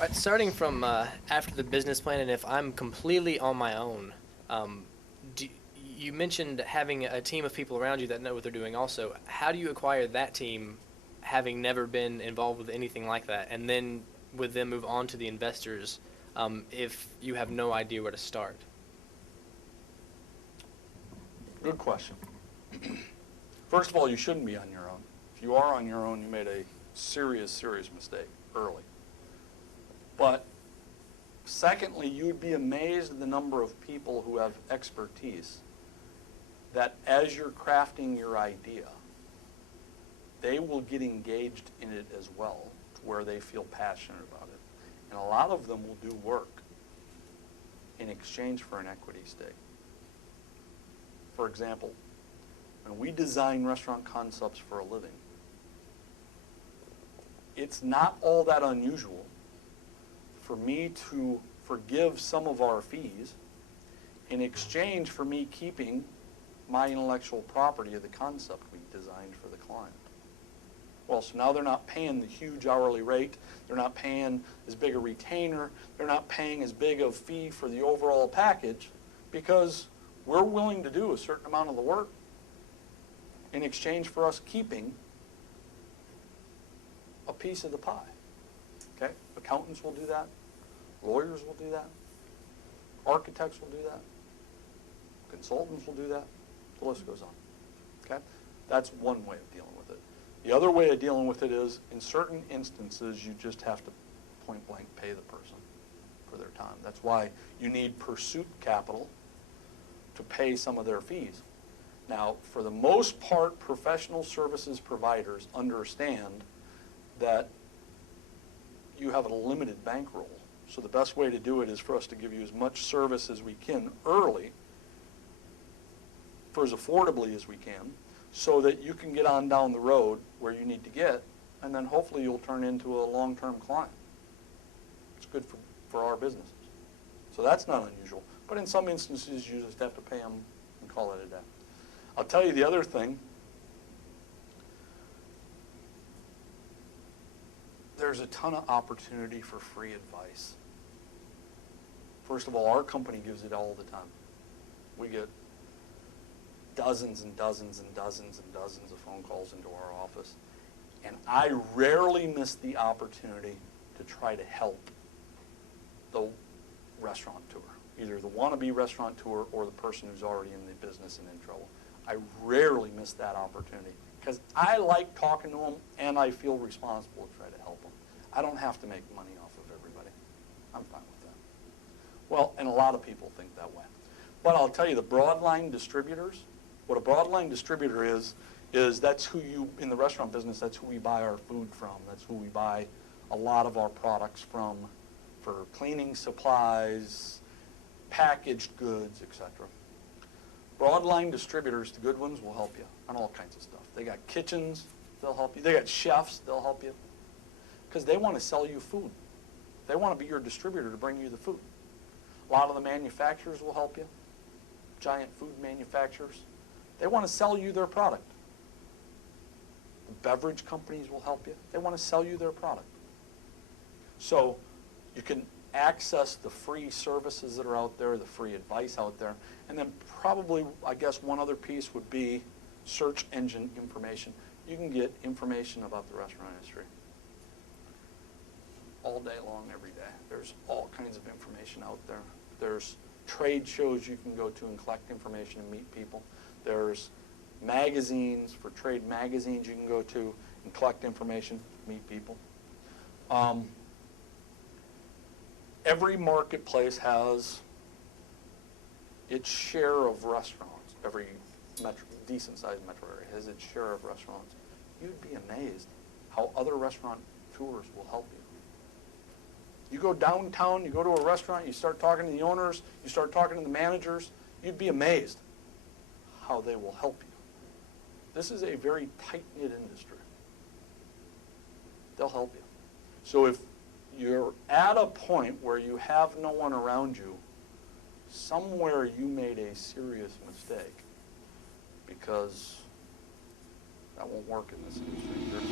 Right, starting from after the business plan, and if I'm completely on my own, um, do, you mentioned having a team of people around you that know what they're doing also. How do you acquire that team, having never been involved with anything like that, and then with them move on to the investors if you have no idea where to start? Good question. First of all, you shouldn't be on your own. If you are on your own, you made a serious, serious mistake early. But secondly, you would be amazed at the number of people who have expertise that as you're crafting your idea, they will get engaged in it as well, to where they feel passionate about it. And a lot of them will do work in exchange for an equity stake. For example, when we design restaurant concepts for a living, it's not all that unusual for me to forgive some of our fees in exchange for me keeping my intellectual property of the concept we designed for the client. Well, so now they're not paying the huge hourly rate, they're not paying as big a retainer, they're not paying as big of fee for the overall package, because we're willing to do a certain amount of the work in exchange for us keeping a piece of the pie. Okay? Accountants will do that. Lawyers will do that. Architects will do that. Consultants will do that. The list goes on. Okay? That's one way of dealing with it. The other way of dealing with it is, in certain instances, you just have to point blank pay the person for their time. That's why you need pursuit capital to pay some of their fees. Now, for the most part, professional services providers understand that you have a limited bankroll. So the best way to do it is for us to give you as much service as we can early, for as affordably as we can, so that you can get on down the road where you need to get, and then hopefully you'll turn into a long-term client. It's good for our businesses. So that's not unusual. But in some instances, you just have to pay them and call it a day. I'll tell you the other thing. There's a ton of opportunity for free advice. First of all, our company gives it all the time. We get dozens and dozens and dozens and dozens of phone calls into our office. And I rarely miss the opportunity to try to help the restaurateur, either the wannabe restaurateur or the person who's already in the business and in trouble. I rarely miss that opportunity because I like talking to them and I feel responsible to try to help them. I don't have to make money off of everybody. I'm fine with that. Well, and a lot of people think that way. But I'll tell you, the broadline distributors, what a broadline distributor is that's who you, in the restaurant business, that's who we buy our food from. That's who we buy a lot of our products from for cleaning supplies, packaged goods, etc. Broadline distributors, the good ones, will help you on all kinds of stuff. They got kitchens, they'll help you. They got chefs, they'll help you. Because they want to sell you food. They want to be your distributor to bring you the food. A lot of the manufacturers will help you. Giant food manufacturers. They want to sell you their product. The beverage companies will help you. They want to sell you their product. So you can access the free services that are out there, the free advice out there, and then probably, I guess, one other piece would be search engine information. You can get information about the restaurant industry all day long, every day. There's all kinds of information out there. There's trade shows you can go to and collect information and meet people. There's magazines, for trade magazines you can go to and collect information, meet people. Every marketplace has its share of restaurants. Every decent-sized metro area has its share of restaurants. You'd be amazed how other restaurant tours will help you. You go downtown, you go to a restaurant, you start talking to the owners, you start talking to the managers, you'd be amazed how they will help you. This is a very tight-knit industry. They'll help you. So if you're at a point where you have no one around you, somewhere you made a serious mistake, because that won't work in this industry.